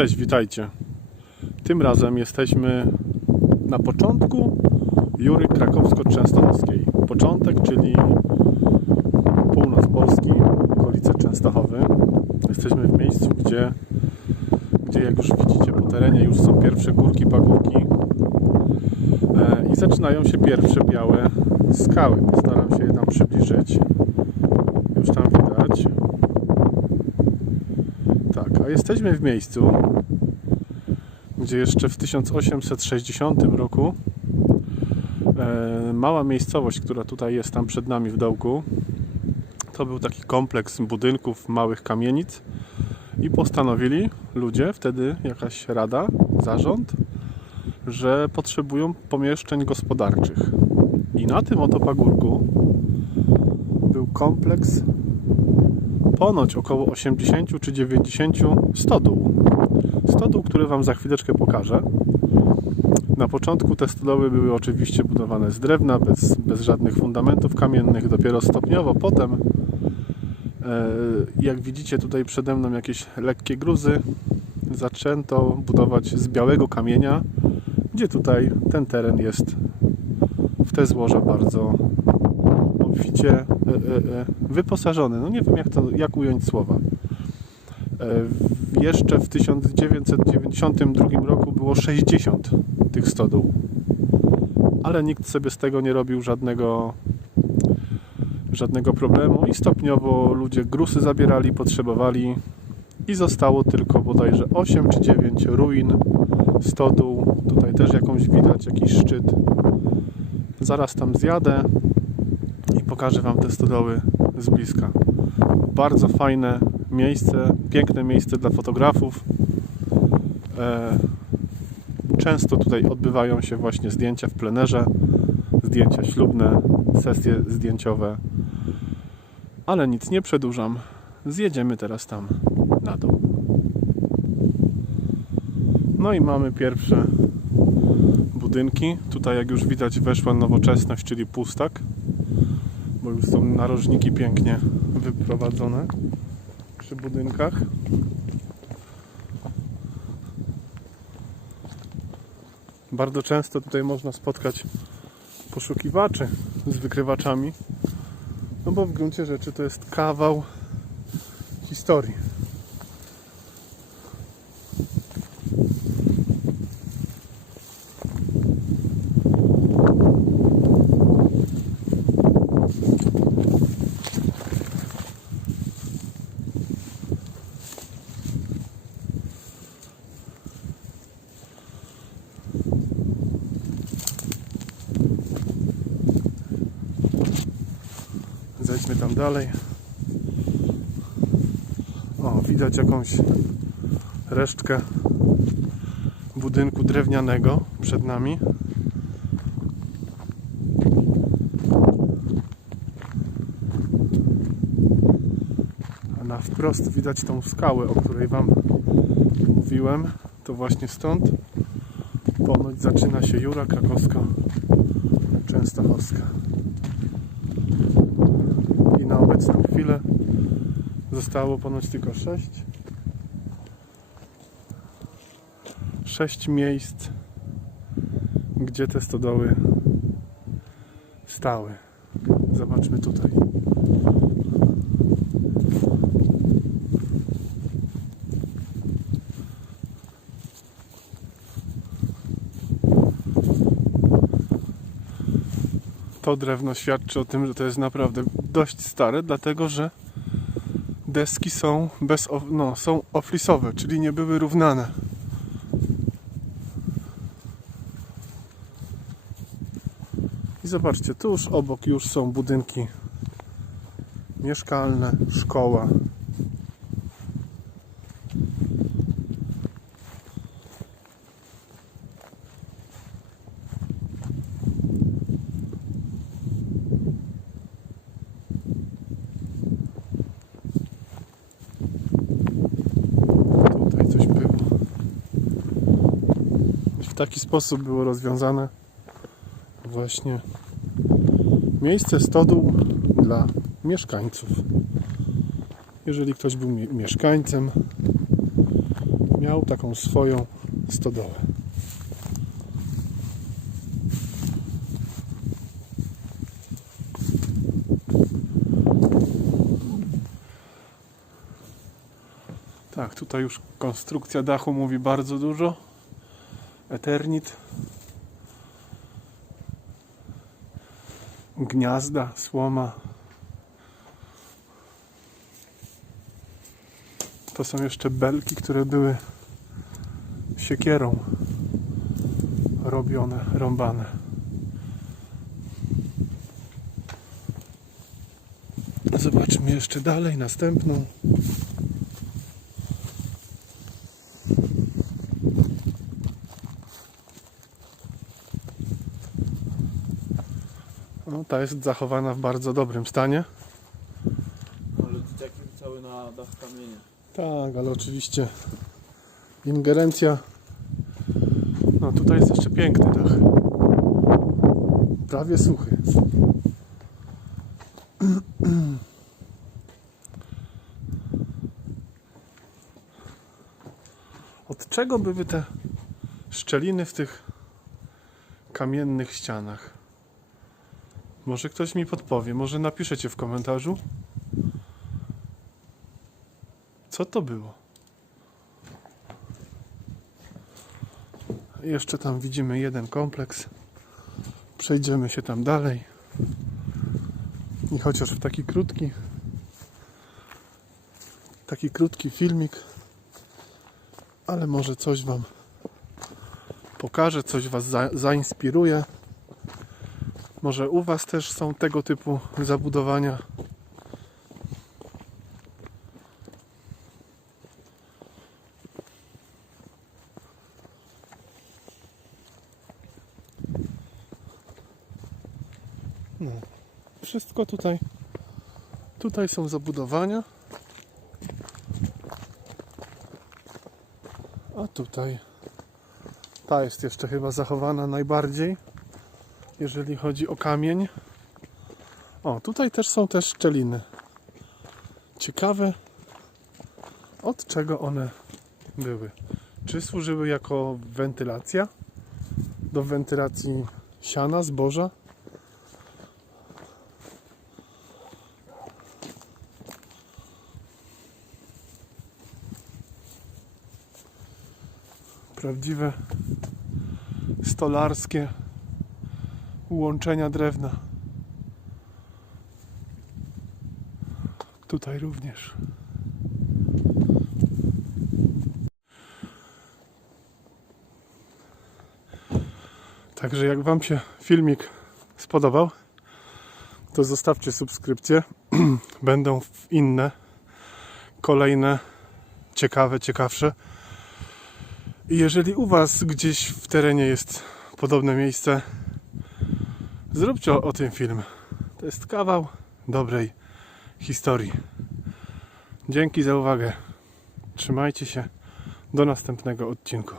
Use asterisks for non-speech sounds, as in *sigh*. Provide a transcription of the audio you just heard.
Cześć, witajcie. Tym razem jesteśmy na początku Jury Krakowsko-Częstochowskiej. Początek, czyli północ Polski, okolice Częstochowy. Jesteśmy w miejscu, gdzie, gdzie jak już widzicie po terenie już są pierwsze górki, pagórki e, i zaczynają się pierwsze białe skały. Postaram się je tam przybliżyć. Już tam widać. Tak, a jesteśmy w miejscu, gdzie jeszcze w 1860 roku e, mała miejscowość, która tutaj jest tam przed nami w dołku, to był taki kompleks budynków, małych kamienic i postanowili ludzie, wtedy jakaś rada, zarząd, że potrzebują pomieszczeń gospodarczych. I na tym oto pagórku był kompleks ponoć około 80 czy 90 stodół. Stodół, które Wam za chwileczkę pokażę. Na początku te stodoły były oczywiście budowane z drewna, bez, bez żadnych fundamentów kamiennych, dopiero stopniowo potem, e, jak widzicie tutaj przede mną jakieś lekkie gruzy, zaczęto budować z białego kamienia, gdzie tutaj ten teren jest w te złoże bardzo obficie e, e, e, wyposażony. No nie wiem jak, to, jak ująć słowa. Jeszcze w 1992 roku było 60 tych stodół. Ale nikt sobie z tego nie robił żadnego żadnego problemu i stopniowo ludzie grusy zabierali, potrzebowali i zostało tylko bodajże 8 czy 9 ruin, stodół. Tutaj też jakąś widać, jakiś szczyt. Zaraz tam zjadę i pokażę Wam te stodoły z bliska. Bardzo fajne miejsce, piękne miejsce dla fotografów. E, Często tutaj odbywają się właśnie zdjęcia w plenerze, zdjęcia ślubne, sesje zdjęciowe. Ale nic nie przedłużam. Zjedziemy teraz tam na dół. No i mamy pierwsze budynki. Tutaj jak już widać weszła nowoczesność, czyli pustak bo już są narożniki pięknie wyprowadzone przy budynkach. Bardzo często tutaj można spotkać poszukiwaczy z wykrywaczami, no bo w gruncie rzeczy to jest kawał historii. Zejdźmy tam dalej. O, widać jakąś resztkę budynku drewnianego przed nami. A na wprost widać tą skałę, o której Wam mówiłem. To właśnie stąd ponoć zaczyna się Jura Krakowsko-Częstochowska i na obecną chwilę. Zostało ponoć tylko 6 6 miejsc gdzie te stodoły stały. Zobaczmy tutaj to drewno świadczy o tym, że to jest naprawdę dość stare, dlatego że deski są bez, no, są oflisowe, czyli nie były równane. I zobaczcie, tuż obok już są budynki mieszkalne, szkoła. Tutaj coś było. I w taki sposób było rozwiązane właśnie miejsce stodół dla mieszkańców. Jeżeli ktoś był mi- mieszkańcem, miał taką swoją stodołę. Tak, tutaj już konstrukcja dachu mówi bardzo dużo. Eternit. Gniazda, słoma. To są jeszcze belki, które były siekierą robione, rąbane. Zobaczmy jeszcze dalej, następną. No, ta jest zachowana w bardzo dobrym stanie. Ale dzieciaki cały na dach kamienia. Tak, ale oczywiście ingerencja. No tutaj jest jeszcze piękny dach. Prawie suchy. Od czego były te szczeliny w tych kamiennych ścianach? Może ktoś mi podpowie, może napiszecie w komentarzu. Co to było? Jeszcze tam widzimy jeden kompleks. Przejdziemy się tam dalej. I chociaż w taki krótki taki krótki filmik, ale może coś Wam pokaże, coś Was za, zainspiruje. Może u Was też są tego typu zabudowania. No. Wszystko tutaj. Tutaj są zabudowania. A tutaj. Ta jest jeszcze chyba zachowana najbardziej, jeżeli chodzi o kamień. O, tutaj też są też szczeliny. Ciekawe, od czego one były. Czy służyły jako wentylacja? Do wentylacji siana, zboża? prawdziwe stolarskie łączenia drewna. Tutaj również. Także jak Wam się filmik spodobał, to zostawcie subskrypcję. *clears throat* Będą inne, kolejne, ciekawe, ciekawsze. I jeżeli u Was gdzieś w terenie jest podobne miejsce, zróbcie o, o tym film. To jest kawał dobrej historii. Dzięki za uwagę. Trzymajcie się. Do następnego odcinku.